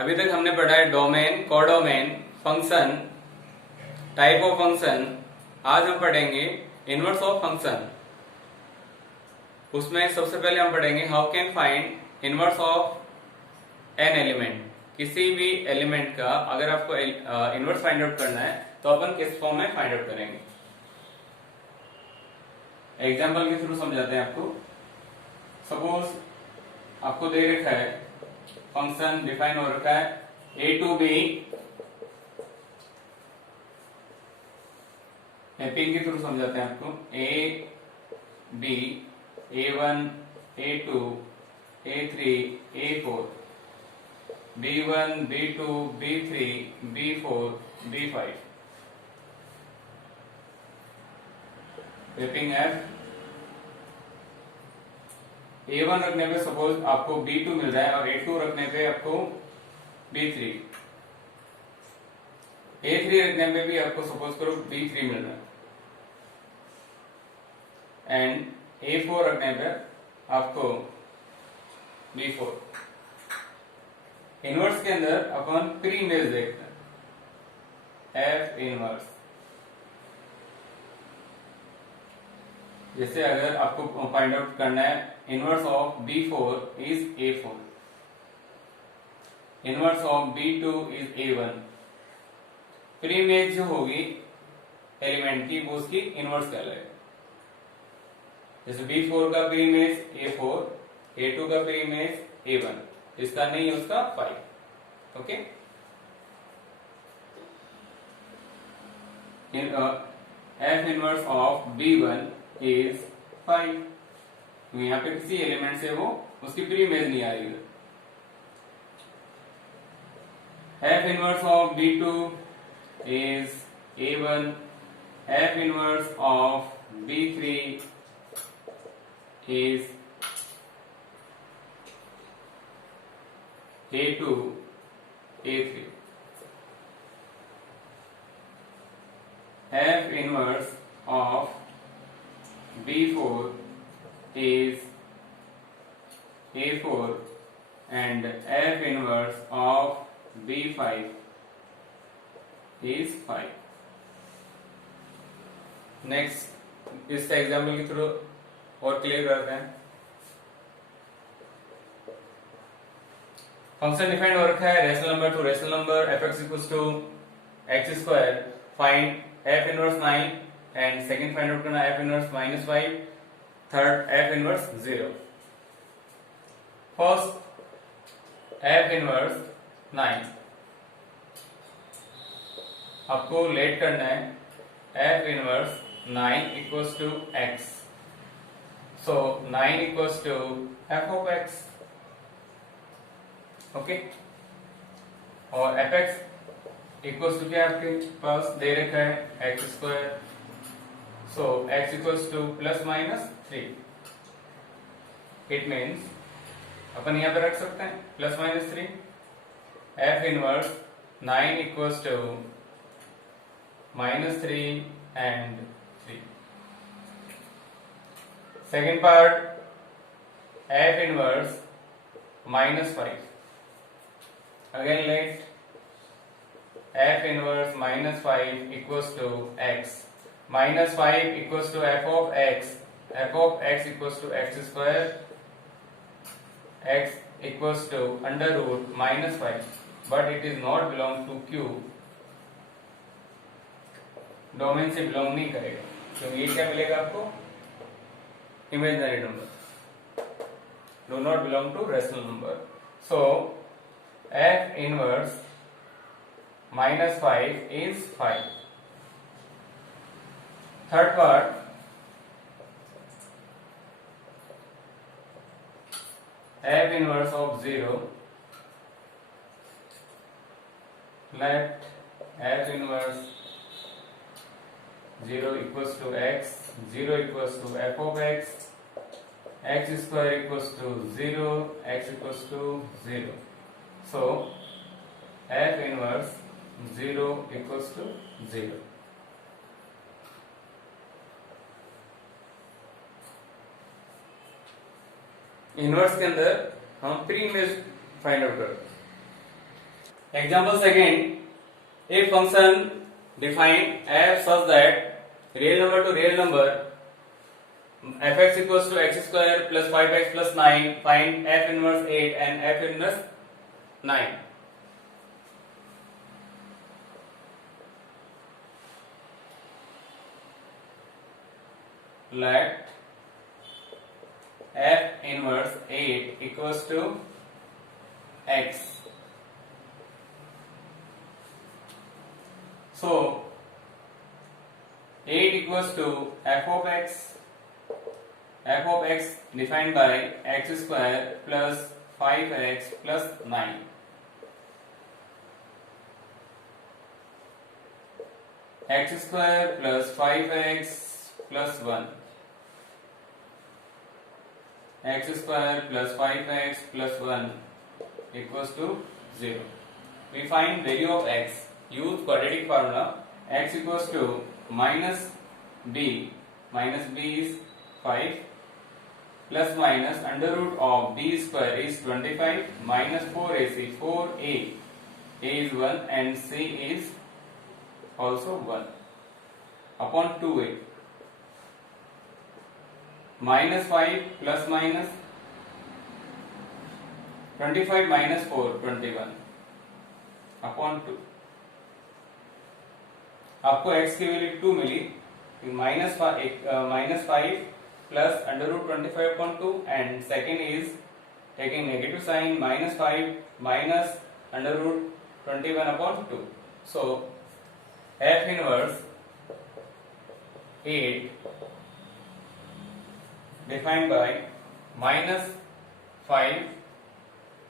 अभी तक हमने पढ़ा है domain, codomain, function, type of function. आज हम पढ़ेंगे इनवर्स ऑफ फंक्शन। उसमें सबसे पहले हम पढ़ेंगे how can find inverse of an element. किसी भी एलिमेंट का अगर आपको इनवर्स फाइंड आउट करना है तो अपन किस फॉर्म में फाइंड आउट करेंगे। एग्जाम्पल के थ्रू समझाते हैं आपको। सपोज आपको दे रखा है फंक्शन डिफाइन हो रखा है ए टू बी, मैपिंग के थ्रू समझाते हैं आपको। A B, A1, A2, A3, A4, B1, B2, B3, B4, B5। Mapping F। A1 रखने पे सपोज आपको B2 मिल रहा है और A2 रखने पे आपको B3, A3 रखने पे भी आपको सपोज करो B3 मिल रहा है एंड A4 रखने पे आपको B4। इनवर्स के अंदर अपन प्री इमेज देखते हैं F इनवर्स। जैसे अगर आपको फाइंड आउट करना है inverse of B4 is A4, inverse of B2 is A1। Pre image जो होगी एलिमेंट की वो उसकी इनवर्स कहलाएगा। जैसे B4 का प्री इमेज A4, A2 का प्री इमेज A1, इसका नहीं है उसका 5। Okay, F inverse of B1 is 5। तो यहाँ पे किसी एलिमेंट से वो उसकी प्री इमेज नहीं आ रही है। F inverse of B2 is A1, F inverse of B3 is A2, A3। F inverse of B4 is A4 and F inverse of B5 is 5। Next इस एग्जाम्पल के थ्रू और क्लियर करते हैं। Function defined हो रखा है rational number to rational number fx equals to x square. Find f inverse 9 and second find out करना f inverse -5, third f inverse 0। First f inverse 9 आपको लेट करना है f inverse 9 equals to x। So 9 equals to f of x। Okay, और fx equals to क्या आपके पास दे रखा है x square. So x equals to plus minus 3। It means अपन यहाँ पे रख सकते हैं plus minus 3। f inverse 9 equals to -3 and 3। Second part f inverse -5। Again let f inverse -5 equals to x। -5 equals to f of x। f of x equals to x square. x equals to under root -5, but it is not belong to Q। Domain से belong नहीं करेगा क्योंकि ये क्या मिलेगा आपको imaginary number, do not belong to rational number। So f inverse -5 is 5। third part f inverse of 0। let f inverse 0 equals to x, 0 equals to f of x, x square equals to 0, x equals to 0। So f inverse 0 equals to 0। इनवर्स के अंदर हम pre image find out करते हैं। Example second, a function define f such that real number to real number fx equals to x square plus 5x plus 9, find f inverse 8 and f inverse 9. Let f inverse 8 equals to x. So 8 equals to f of x defined by x square plus 5x plus 9. X square plus 5x plus 1. X square plus 5x plus 1 equals to 0. We find value of x. Use quadratic formula. X equals to minus b is 5 plus minus under root of b square is 25 minus 4ac, 4a is 1 and c is also 1 upon 2a. Minus 5 plus minus 25 minus 4 21 upon 2. आपको x की वैल्यू 2 मिली, माइनस 5 plus under root 25 upon 2 and second is taking negative sign minus 5 minus under root 21 upon 2. So f inverse 8 defined by minus 5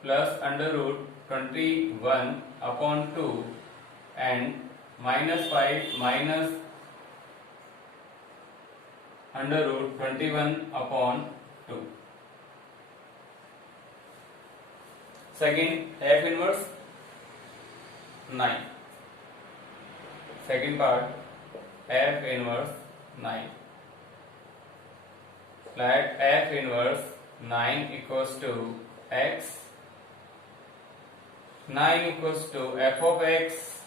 plus under root 21 upon 2 and minus 5 minus under root 21 upon 2. Second, f inverse 9. Second part, f inverse 9. Let f inverse 9 equals to x. 9 equals to f of x.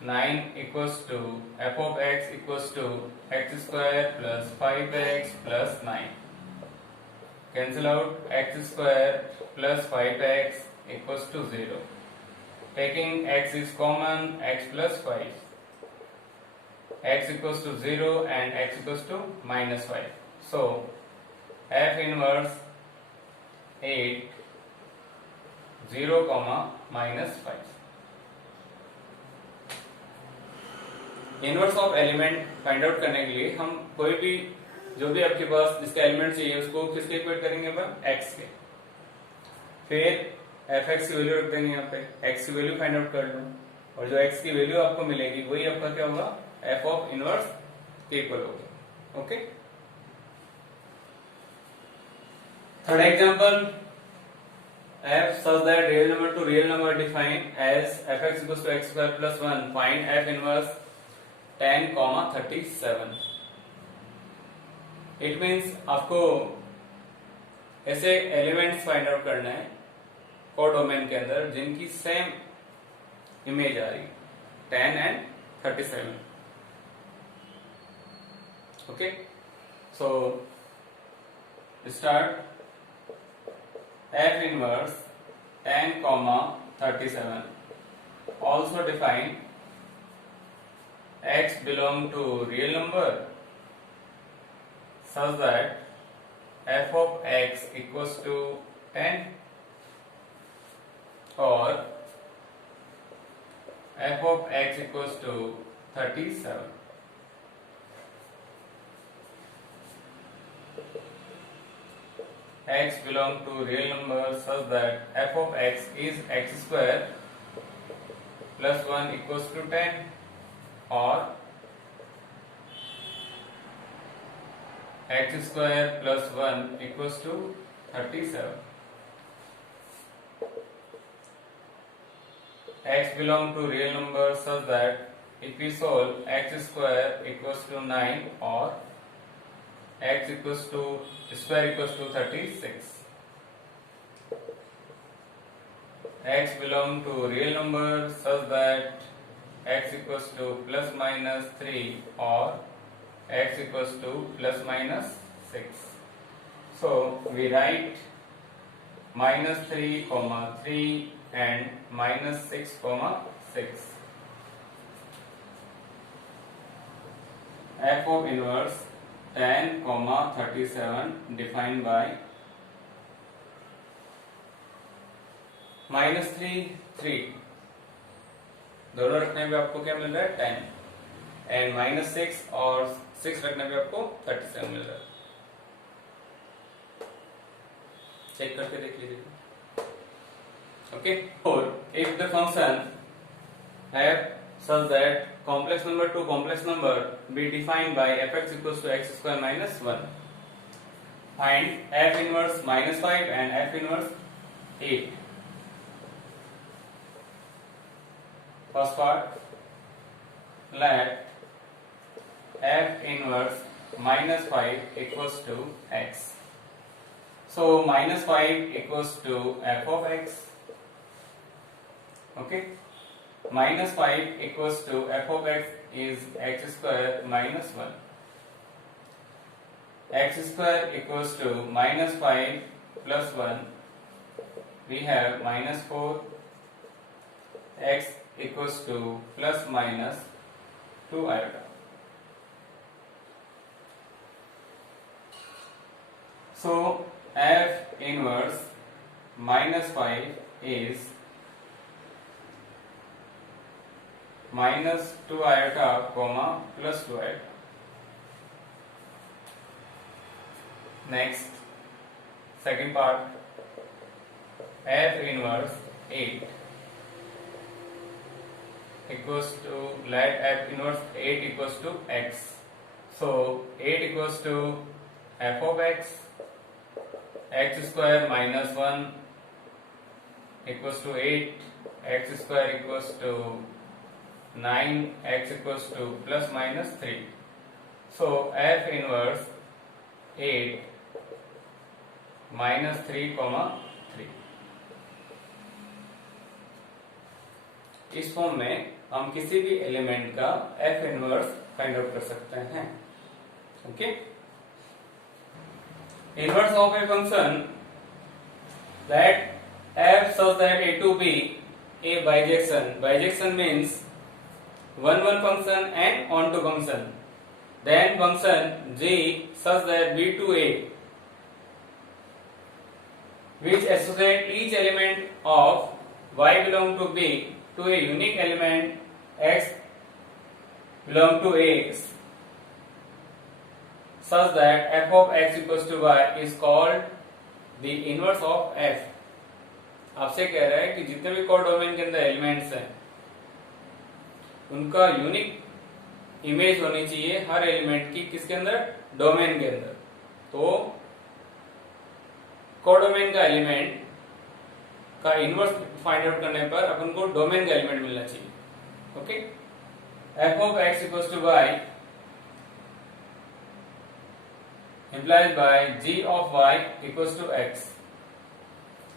9 equals to f of x equals to x square plus 5x plus 9. Cancel out x square plus 5x equals to 0. Taking x is common, x plus 5. X equals to 0 and x equals to minus 5. So f inverse 8 0 comma minus 5. Inverse of element find out करने के लिए हम कोई भी जो भी आपके पास जिसका एलिमेंट चाहिए उसको किसके इक्वेट करेंगे अपन x के, फिर fx की वैल्यू रख देंगे यहाँ पे, x की वैल्यू फाइंड आउट कर लो और जो x की वैल्यू आपको मिलेगी वही आपका क्या होगा f ऑफ इनवर्स के इक्वल होगा. Okay. Third example, f such that real number to real number defined as fx equals to x square plus 1, find f inverse 10, 37. It means आपको ऐसे एलिमेंट्स फाइंड आउट करना है कोडोमेन के अंदर जिनकी सेम इमेज आ रही 10 and 37. Okay. So start. f inverse 10, 37 also define x belong to real number such that f of x equals to 10 or f of x equals to 37. X belong to real number such that f of x is x square plus 1 equals to 10 or x square plus 1 equals to 37. X belong to real number such that if we solve x square equals to 9 or x equals to square equals to 36. x belong to real number such that x equals to plus minus 3 or x equals to plus minus 6. So we write minus 3 comma 3 and minus 6 comma 6. F of inverse 10 comma 37 defined by minus 3 3 दोनों रखने पे आपको क्या मिल रहा है 10 and minus 6 और 6 रखने पे आपको 37 मिल रहा है. चेक करके देख लीजिए. ओके. और if the function f such that complex number to complex number be defined by fx equals to x square minus 1, find f inverse minus 5 and f inverse 8. First part, let f inverse minus 5 equals to x. So minus 5 equals to f of x. Okay. Minus 5 equals to f of x is x square minus 1. X square equals to minus 5 plus 1. We have minus 4. X equals to plus minus 2 iota. So f inverse minus 5 is minus 2 iota comma plus 2 iota. Next, second part, f inverse 8 equals to, let f inverse 8 equals to x. So 8 equals to f of x square minus 1 equals to 8, x square equals to 9, x equals to plus minus 3. So f inverse 8 minus 3 comma 3. इस फॉर्म में हम किसी भी एलिमेंट का f inverse find out कर सकते हैं. Okay. Inverse of a function that f such that a to b a bijection. Bijection means one function and onto function. Then function g such that b to a, which associate each element of y belong to b to a unique element x belong to a, such that f of x equals to y is called the inverse of f. आपसे कह रहा है कि जितने भी कोडोमेन के अंदर एलिमेंट्स हैं उनका यूनिक इमेज होनी चाहिए हर एलिमेंट की, किसके अंदर, डोमेन के अंदर. तो कोडोमेन का एलिमेंट का इनवर्स फाइंड आउट करने पर अपन को डोमेन का एलिमेंट मिलना चाहिए. Okay. f of x equals to y implies by g of y equals to x.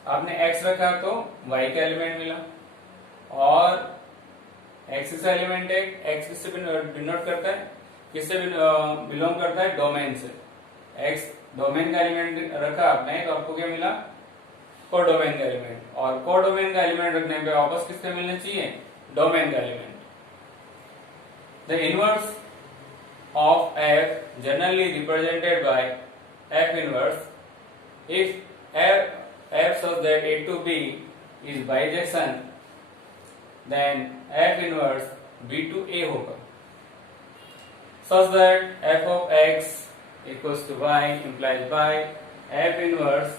आपने x रखा तो y का एलिमेंट मिला और x का एलिमेंट है, x किससे डिनोट करता है, किससे बिलोंग करता है, डोमेन से. x डोमेन का एलिमेंट रखा आपने तो आपको क्या मिला, कोडोमेन का एलिमेंट. और कोडोमेन का एलिमेंट रखने पे वापस किससे मिलना चाहिए, डोमेन का element. The inverse of f generally represented by f inverse. If f such that a to b is bijection, then f inverse b to a होगा. Such that f of x equals to y implies by f inverse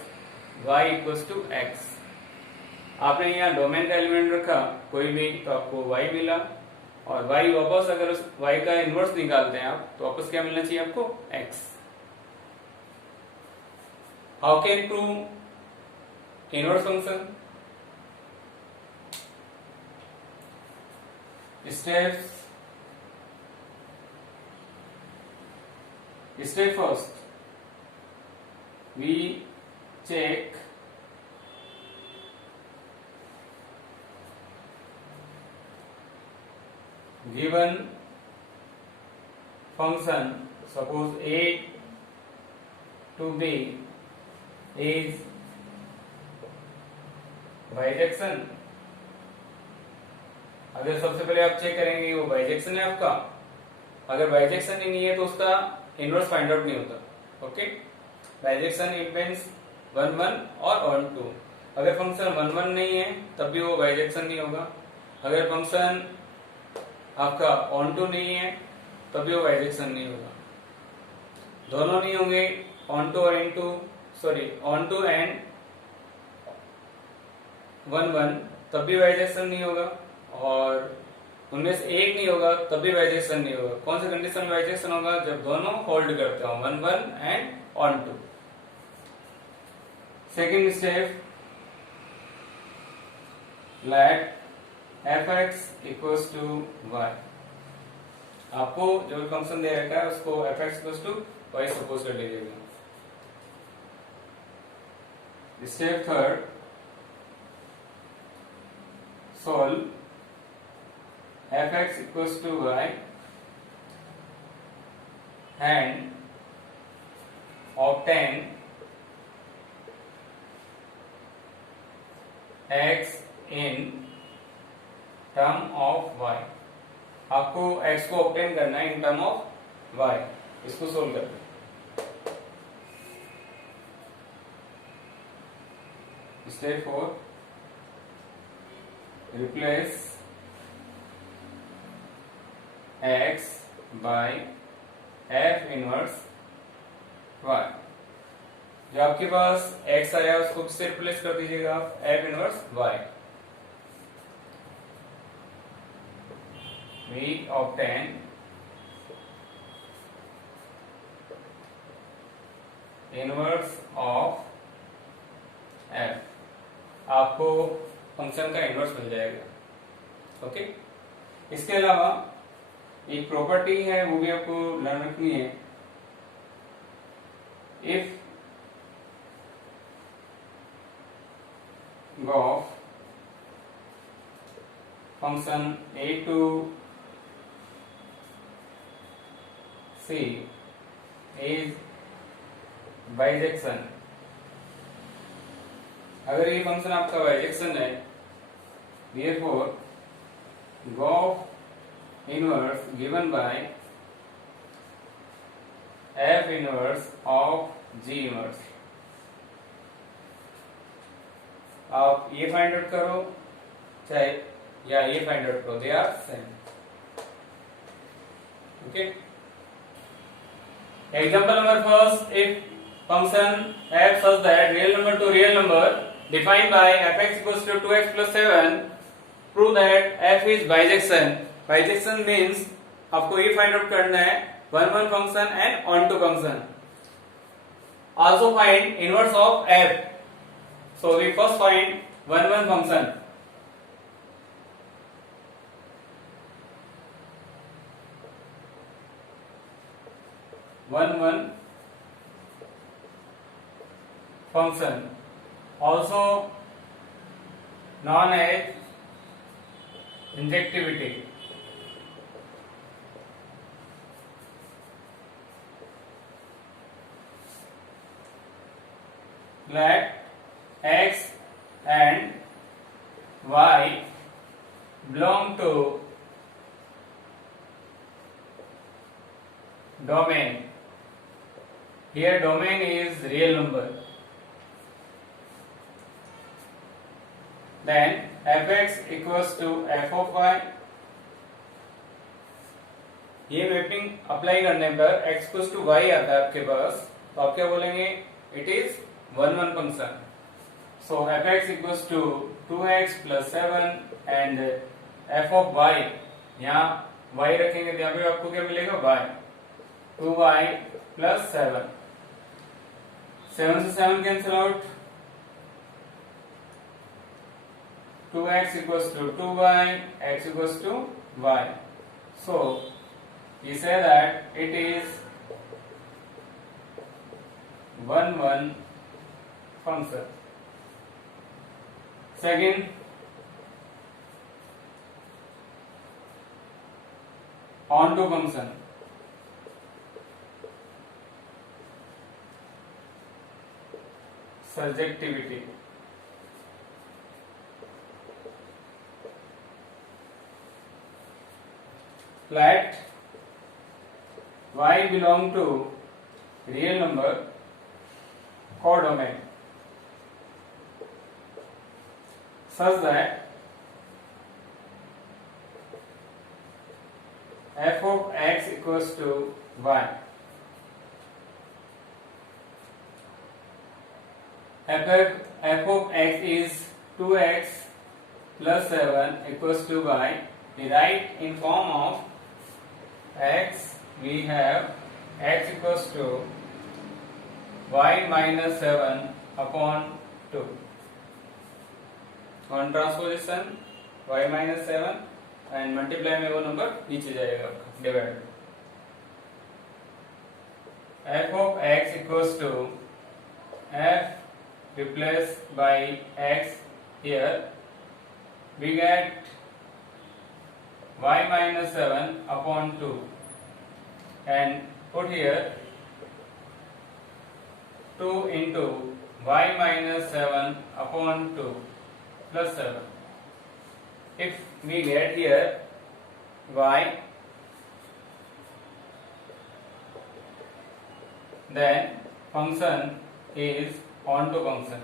y equals to x. आपने यहाँ डोमेन का एलिमेंट रखा कोई भी तो आपको y मिला और y वापस अगर उस y का इनवर्स निकालते हैं आप तो वापस क्या मिलना चाहिए आपको, x. How can prove inverse function? Steps. Step first, we check given function, suppose a to b is bijection, अगर सबसे पहले आप चेक करेंगे वो बाइजेक्शन है आपका, अगर बाइजेक्शन ही नहीं है तो उसका इनवर्स फाइंड आउट नहीं होता। ओके, बाइजेक्शन इट मींस 1 1 और 1 2। अगर फंक्शन 1 1 नहीं है तब भी वो बाइजेक्शन नहीं होगा, अगर फंक्शन आपका ऑन टू नहीं है तब भी वो बाइजेक्शन नहीं होगा। दोनों नहीं होंगे, ऑन टू और into, sorry onto and 1 1, तब भी बाइजेक्शन नहीं होगा, और उनमें से एक नहीं होगा तब भी बाइजेक्शन नहीं होगा। कौन सा कंडीशन में बाइजेक्शन होगा? जब दोनों होल्ड करते हो 1 1 and onto. Second step, let fx equals to y। आपको जो फंक्शन दे रखा है उसको fx equals to y suppose कर लीजिएगा। Step third, solve fx equals to y and obtain x in term of y। आपको x को obtain करना है इन टर्म ऑफ y। इसको सोल्व करते हैं। स्टेप 4, replace x by f inverse y। जो आपके पास x आया उसको किससे रिप्लेस कर दीजिएगा आप? f inverse y। We obtain inverse of f। आपको फंक्शन का इनवर्स मिल जाएगा। ओके, इसके अलावा एक प्रॉपर्टी है वो भी आपको लर्न रखनी है। If of function a to c is bijection, अगर ये फंक्शन आपका बाइजेक्शन है, therefore of inverse given by f inverse of g inverse। आप ये फाइंड आउट करो चाहे या ये फाइंड आउट करो, they are same. Okay, example number first, if function f such that real number to real number defined by fx equals to 2x plus 7, prove that f is bijection। bijection means आपको ये find out करना है 1 1 function and on to function। also find inverse of f। so we first find 1 1 function। function also known as injectivity। let x and y belong to domain। here domain is real number। then fx equals to f of y। ये mapping apply करने पर x equals to y आता है आपके पास, तो आप क्या बोलेंगे? It is 1 1 function. So fx equals to 2x plus 7 and f of y, यहाँ y रखेंगे तो यहाँ पे आपको क्या मिलेगा? y। 2y plus 7, 7 से 7 cancel out, 2x equals to 2y, x equals to y। so we say that it is 1 1 function। second, onto function, surjectivity, let y belong to real number codomain such that f of x equals to y. f of x is 2x plus 7 equals to y. We write in form of x, we have x equals to y minus 7 upon 2. On transposition y minus 7 and multiply में वो नंबर नीचे जाएगा divide. f of x equals to f replaced by x here, we get y minus 7 upon 2 and put here 2 into y minus 7 upon 2 plus 7. If we get here y, then function is onto function.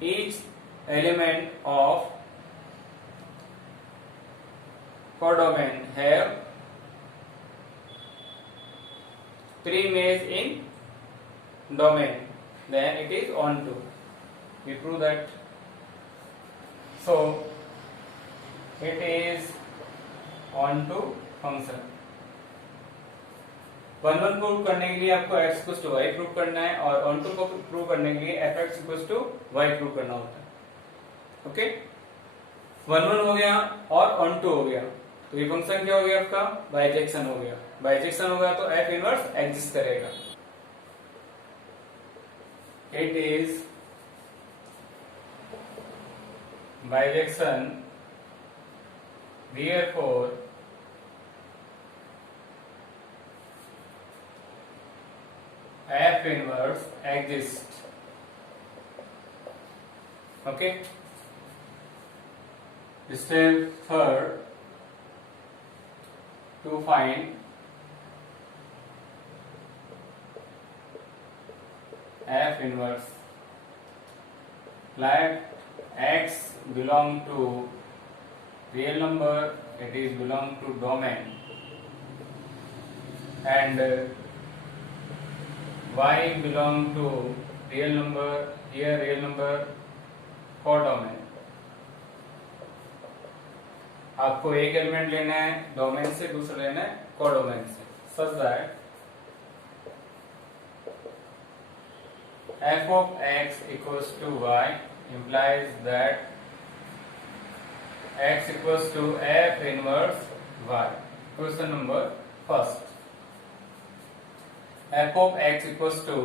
Each element of codomain have pre-image in domain, then it is onto. We prove that. So it is onto function. One प्रूव करने के लिए आपको x equals to y prove करना है और onto को प्रूव करने के लिए fx equals to y prove करना होता है. ओके, वन हो गया और onto हो गया, तो ये फंक्शन क्या हो गया आपका? बाइजेक्शन हो गया. बाइजेक्शन होगा तो f इनवर्स एग्जिस्ट करेगा. It is bijection, therefore f inverse exists. Okay, step third, to find f inverse. Let x belong to real number, it is belong to domain, and y belong to real number, here real number codomain. आपको एक एलिमेंट लेना है डोमेन से, दूसरा लेना है कोडोमेन से, such that f of x equals to y implies that x equals to f inverse y. Question number first. f of x equals to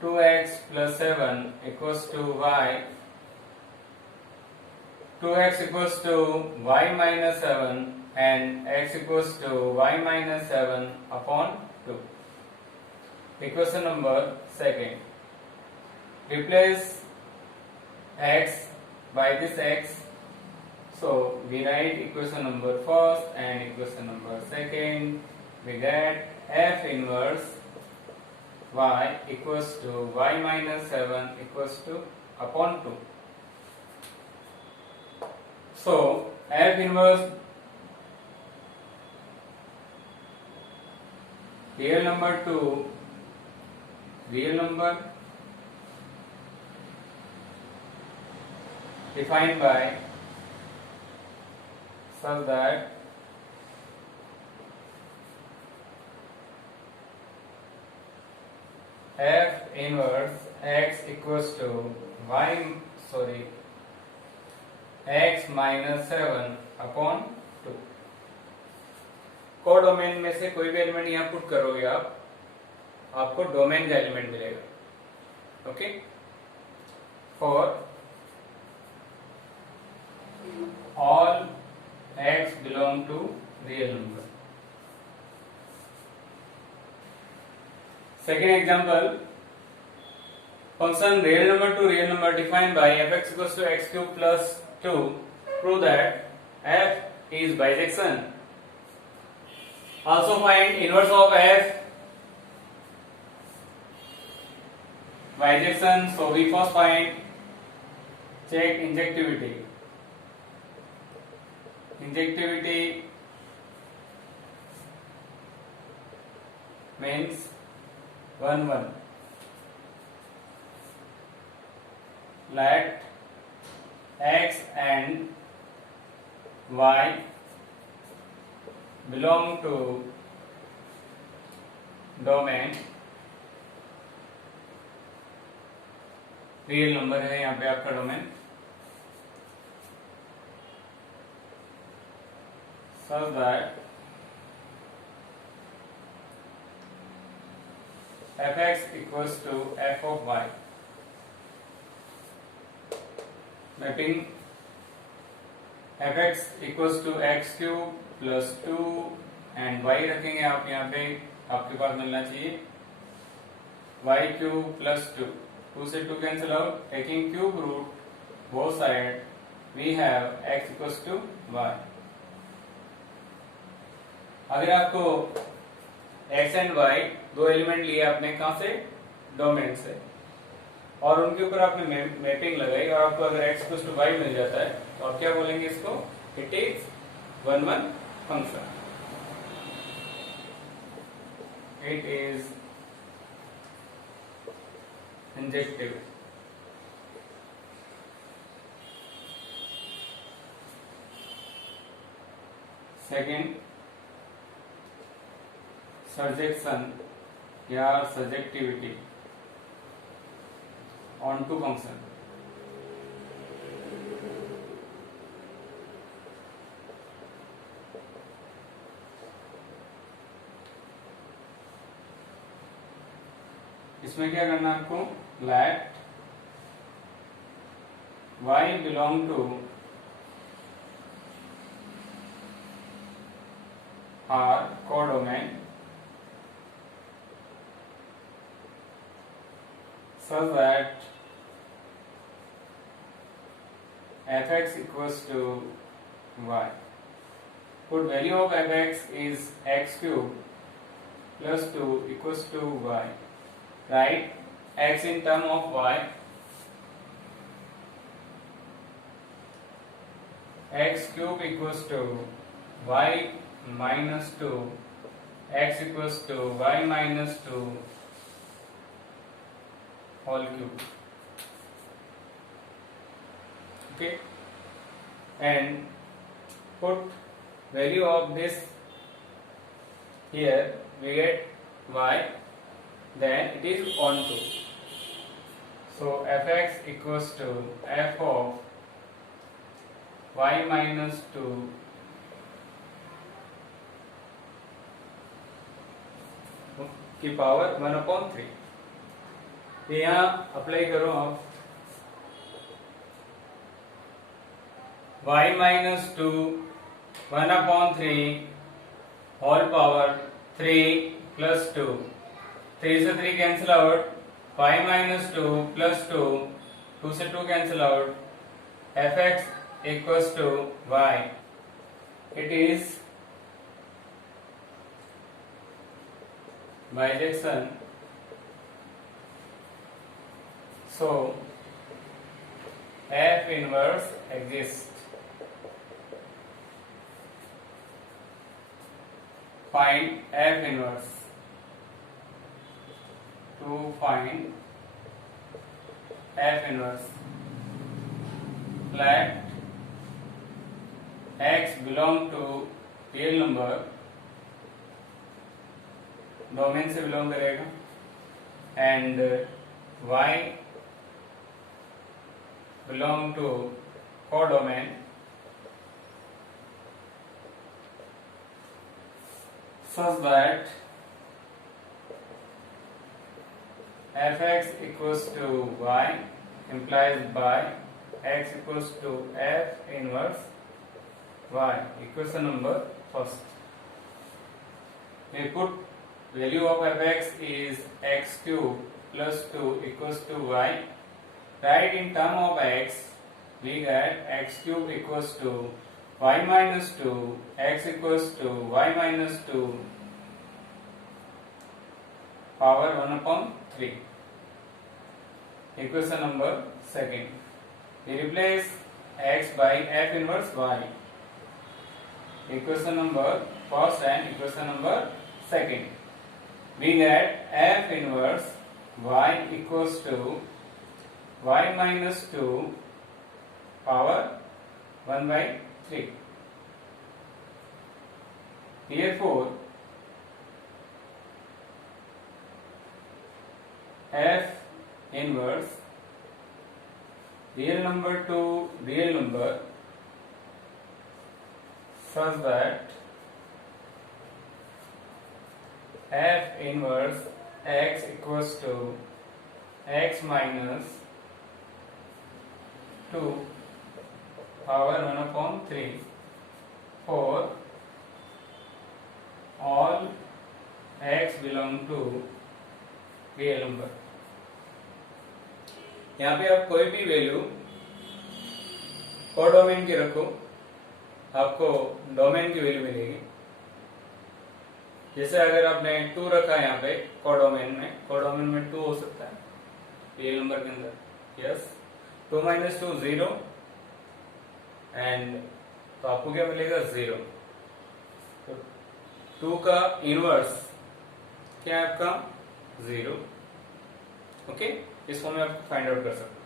2x plus 7 equals to y. 2x equals to y minus 7 and x equals to y minus 7 upon 2. Equation number second. Replace x by this x. So we write equation number first and equation number second. We get f inverse y equals to y minus 7 equals to upon 2. So f inverse real number to real number defined by such that f inverse x equals to x minus 7 upon 2. कोडोमेन में से कोई भी एलिमेंट यहाँ पुट करोगे आप, आपको डोमेन का एलिमेंट मिलेगा. Okay, for all x belong to real number. Second example, function real number to real number defined by fx equals to x cube plus 2. Prove that f is bisection. Also find inverse of f. Bisection, so we first find, check injectivity. Injectivity means 1 1. Let x and y belong to domain real number है यहाँ पे आपका domain such that fx equals to f of y. Mapping fx equals to x cube plus 2 and y रखेंगे आप यहाँ पे, आपके पास मिलना चाहिए y cube plus 2. 2 से 2 cancel out, taking cube root both side, we have x equals to y. अगर आपको x and y दो एलिमेंट लिए आपने कहां से, डोमेन से, और उनके ऊपर आपने मैपिंग लगाई और आपको अगर x इक्वल्स टू y मिल जाता है तो आप क्या बोलेंगे इसको, it is 1 1 function. It is injective. Second, surjection या सर्जेक्टिविटी ऑन टू फंक्शन. इसमें क्या करना है आपको, let y belong to R codomain such that fx equals to y. Put value of fx is x cube plus 2 equals to y. Write x in term of y. X cube equals to y minus 2. X equals to y minus 2 whole cube. Okay. And put value of this here. We get y. Then it is on to. So fx equals to f of y minus 2 की पावर 1/3. ये यहाँ अप्लाई करो आप, y minus 2 1/3 whole power 3 plus 2. 3 से 3 cancel out, y minus 2 plus 2, 2 से 2 cancel out, fx equals to y. It is bijection. So f inverse exists. Find f inverse. To find f inverse, let x belong to real number, domain से बिलोंग करेगा, and y belong to codomain such that fx equals to y implies by x equals to f inverse y. Equation number first. We put value of fx is x cube plus 2 equals to y. Write in term of x, we get x cube equals to y minus 2, x equals to y minus 2 power 1 upon 3. Equation number second. We replace x by f inverse y. Equation number first and equation number second. We get f inverse y equals to y minus 2 power 1 by 3. Therefore, f inverse real number to real number such that f inverse x equals to x minus 2 power 1 upon 3 for all x belong to real number. यहाँ पे आप कोई भी value codomain की रखो, आपको डोमेन की वैल्यू मिलेगी. जैसे अगर आपने 2 रखा है यहाँ पे कोडोमेन में 2 हो सकता है रियल नंबर के अंदर. यस, 2 minus 2 0 एंड तो आपको क्या मिलेगा 0. तो 2 का इनवर्स क्या है आपका 0. ओके, इसको मैं आपको फाइंड आउट कर सकता हूँ.